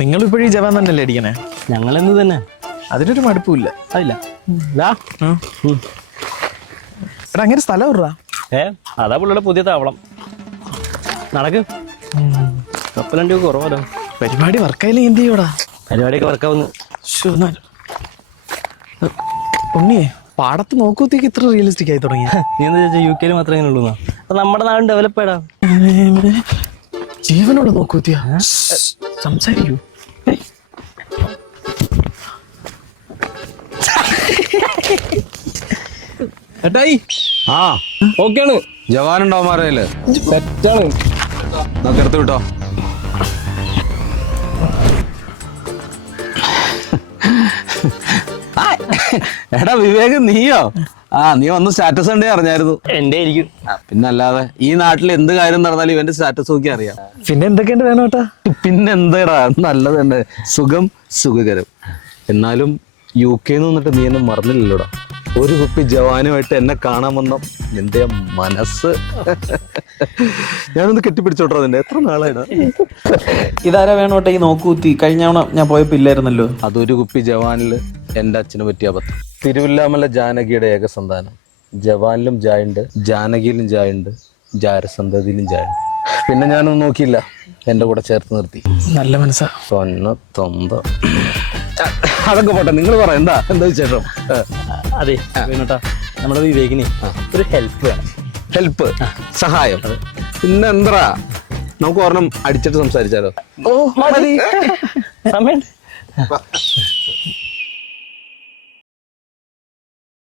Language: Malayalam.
നിങ്ങൾ ഇപ്പോഴും ഈ ജവാൻ തന്നെയല്ലേ അടിക്കണേ? ഞങ്ങളെന്ന് തന്നെ. അതിനൊരു മടുപ്പില്ല. അതില്ല. എടാ അങ്ങനെ സ്ഥലം വിടാ. അതാ പുള്ളിയുടെ പുതിയ താവളം. നടക്ക്. കപ്പലണ്ടി കുറവല്ലോ. പരിപാടി വർക്കായില്ലേ എന്ത് ചെയ്യൂടാ? പരിപാടിയൊക്കെ വർക്കാവുന്നു. ഉണ്ണിയെ പാടത്ത് നോക്കൂത്തേക്ക് ഇത്ര റിയലിസ്റ്റിക് ആയി തുടങ്ങി. നീ എന്താ ചോദിച്ചാൽ UK മാത്രമേ ഇങ്ങനെ ഉള്ളൂ? അപ്പൊ നമ്മുടെ നാട് ഡെവലപ്പ് ആടാ. ജീവനോട് നോക്കൂത്തിയ സംസാരിക്കൂ. ഏട്ടായി ആ ഓക്കെയാണ്. ജവാനുണ്ടാവുമാരല്ലേ? സെറ്റാണ്. നമുക്ക് എടുത്ത് വിട്ടോ. എടാ വിവേക്, നീയോ? നീ വന്ന് സ്റ്റാറ്റസ് ഉണ്ടേ അറിഞ്ഞായിരുന്നു. എന്റെ ആയിരിക്കും. പിന്നല്ലാതെ ഈ നാട്ടിൽ എന്ത് കാര്യം നടന്നാലും ഇവന്റെ സ്റ്റാറ്റസ് നോക്കി അറിയാം. പിന്നെ എന്തൊക്കെയുണ്ട് വേണോട്ടാ? പിന്നെന്താടാ, നല്ലത് തന്നെ. സുഖം, സുഖകരം. എന്നാലും UK വന്നിട്ട് നീ എന്നെ മറന്നില്ലല്ലോടാ. ഒരു കുപ്പി ജവാനുമായിട്ട് എന്നെ കാണാൻ വന്ന എന്റെ മനസ്സ് ഞാനൊന്ന് കെട്ടിപ്പിടിച്ചോട്ടോ. അതിന്റെ എത്ര നാളായിടാ. ഇതാരാ വേണോട്ടെ ഈ നോക്കൂത്തി? കഴിഞ്ഞ തവണ ഞാൻ പോയപ്പോ ഇല്ലായിരുന്നല്ലോ. അതൊരു കുപ്പി ജവാനില് എന്റെ അച്ഛന് പറ്റിയ അബദ്ധം. തിരുവില്ലാമല ജാനകിയുടെ ഏക സന്താനം. ജവാനിലും ജായുണ്ട്, ജാനകിയിലും ജായുണ്ട്, ജാരസന്തതിയിലും ജായുണ്ട്. പിന്നെ ഞാനൊന്നും നോക്കിയില്ല, എന്റെ കൂടെ ചേർത്ത് നിർത്തി. നല്ല മനസ്സാ. അതൊക്കെ പോട്ടെ, നിങ്ങൾ പറ, എന്താ വിശേഷം? അതെ വേണോട്ടാ, നമ്മുടെ വിവേകിന് ഒരു ഹെൽപ്പ് വേണം. ഹെൽപ്പ്, സഹായം. പിന്നെ എന്താ, നമുക്ക് ഒരെണ്ണം അടിച്ചിട്ട് സംസാരിച്ചാലോ? സമയം